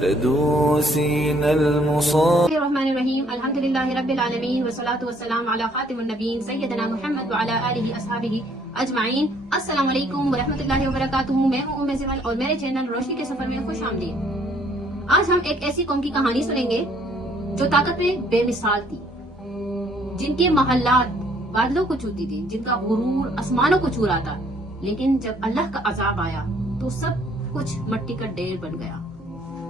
تدوسين المصاب. الرحمن الرحیم، الحمدللہ رب العالمین والصلاة والسلام علی خاتم النبیین سیدنا محمد وعلی آلہ اصحابہ اجمعین۔ السلام علیکم ورحمۃ اللہ وبرکاتہ۔ میں ہوں ام زمل اور میرے چینل روشنی کے سفر میں خوش آمدید۔ آج ہم ایک ایسی قوم کی کہانی سنیں گے جو طاقت میں بے مثال تھی، جن کے محلات بادلوں کو چھوتی تھی، جن کا غرور آسمانوں کو چھو رہا تھا، لیکن جب اللہ کا عذاب آیا تو سب کچھ مٹی کا ڈھیر بن گیا۔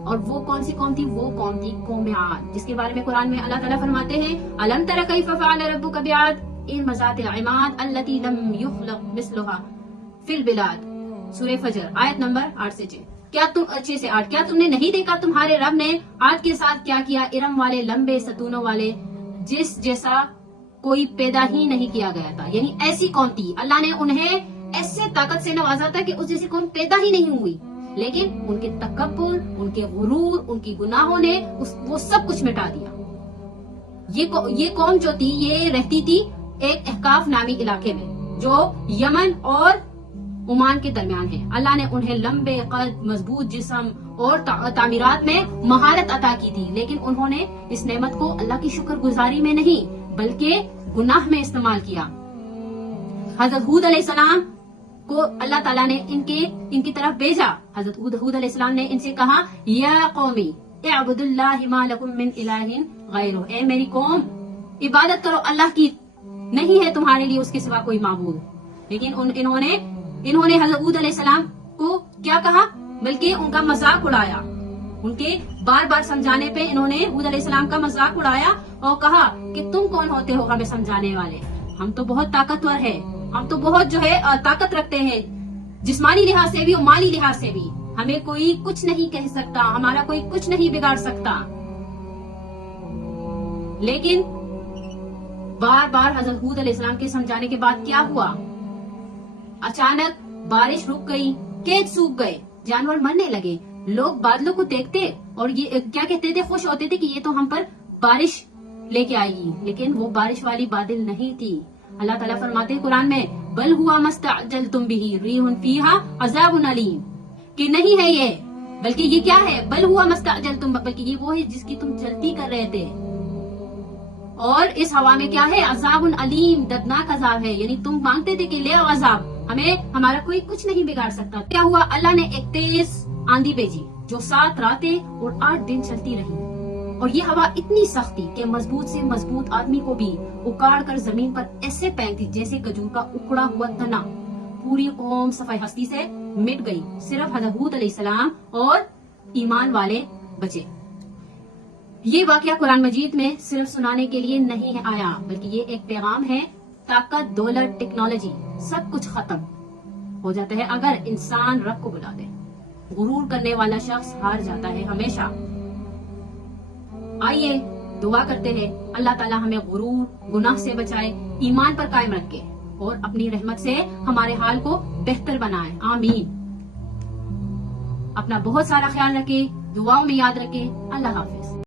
اور وہ کون سی قوم تھی؟ وہ قوم تھی قوم عاد، جس کے بارے میں قرآن میں اللہ تعالیٰ فرماتے ہیں الم تر کیف فعل ربک بعاد ارم ذات العماد التی لم یخلق مثلها فی البلاد۔ سورہ فجر آیت نمبر 8 سے 6۔ کیا تم نے نہیں دیکھا تمہارے رب نے عاد کے ساتھ کیا کیا؟ ارم والے، لمبے ستونوں والے، جس جیسا کوئی پیدا ہی نہیں کیا گیا تھا۔ یعنی ایسی قوم تھی، اللہ نے انہیں ایسے طاقت سے نوازا تھا کہ اس جیسی قوم پیدا ہی نہیں ہوئی، لیکن ان کے تکبر، ان کے غرور، ان کی گناہوں نے وہ سب کچھ مٹا دیا۔ یہ قوم جو تھی یہ رہتی تھی ایک احقاف نامی علاقے میں جو یمن اور عمان کے درمیان ہے۔ اللہ نے انہیں لمبے قد، مضبوط جسم اور تعمیرات میں مہارت عطا کی تھی، لیکن انہوں نے اس نعمت کو اللہ کی شکر گزاری میں نہیں بلکہ گناہ میں استعمال کیا۔ حضرت ہود علیہ السلام کو اللہ تعالیٰ نے ان کی طرف بھیجا۔ حضرت ہود علیہ السلام نے ان سے کہا یا قومی اعبدوا اللہ ما لکم من الہ غیرہ، اے میری قوم عبادت کرو اللہ کی، نہیں ہے تمہارے لیے اس کے سوا کوئی معبود۔ لیکن انہوں نے حضرت ہود علیہ السلام کو کیا کہا؟ بلکہ ان کا مذاق اڑایا۔ ان کے بار بار سمجھانے پہ انہوں نے ہود علیہ السلام کا مذاق اڑایا اور کہا کہ تم کون ہوتے ہو ہمیں سمجھانے والے؟ ہم تو بہت طاقتور ہیں، ہم تو بہت طاقت رکھتے ہیں، جسمانی لحاظ سے بھی اور مالی لحاظ سے بھی، ہمیں کوئی کچھ نہیں کہہ سکتا، ہمارا کوئی کچھ نہیں بگاڑ سکتا۔ لیکن بار بار حضرت ہود علیہ السلام کے سمجھانے کے بعد کیا ہوا؟ اچانک بارش رک گئی، کھیت سوکھ گئے، جانور مرنے لگے۔ لوگ بادلوں کو دیکھتے اور یہ کیا کہتے تھے؟ خوش ہوتے تھے کہ یہ تو ہم پر بارش لے کے آئے گی، لیکن وہ بارش والی بادل نہیں تھی۔ اللہ تعالیٰ فرماتے ہیں قرآن میں بل ہوا مستعجلتم بہ ریح فیہا عذاب علیم، کہ نہیں ہے یہ، بلکہ یہ کیا ہے؟ بل ہوا مستعجلتم، بلکہ یہ وہ ہے جس کی تم جلدی کر رہے تھے۔ اور اس ہوا میں کیا ہے؟ عذاب علیم، دردناک عذاب ہے۔ یعنی تم مانگتے تھے کہ لے آؤ عذاب، ہمارا کوئی کچھ نہیں بگاڑ سکتا۔ کیا ہوا؟ اللہ نے ایک تیز آندھی بھیجی جو 7 راتیں اور 8 دن چلتی رہی، اور یہ ہوا اتنی سخت تھی کہ مضبوط سے مضبوط آدمی کو بھی اکاڑ کر زمین پر ایسے پھینکتی جیسے کھجور کا اکڑا ہوا تنا۔ پوری قوم صفحہ ہستی سے مٹ گئی، صرف حضرت ہود علیہ السلام اور ایمان والے بچے۔ یہ واقعہ قرآن مجید میں صرف سنانے کے لیے نہیں آیا، بلکہ یہ ایک پیغام ہے۔ طاقت، دولت، ٹیکنالوجی سب کچھ ختم ہو جاتا ہے اگر انسان رب کو بلا دے۔ غرور کرنے والا شخص ہار جاتا ہے ہمیشہ۔ آئیے دعا کرتے ہیں اللہ تعالیٰ ہمیں غرور، گناہ سے بچائے، ایمان پر قائم رکھے اور اپنی رحمت سے ہمارے حال کو بہتر بنائے، آمین۔ اپنا بہت سارا خیال رکھے، دعاؤں میں یاد رکھے۔ اللہ حافظ۔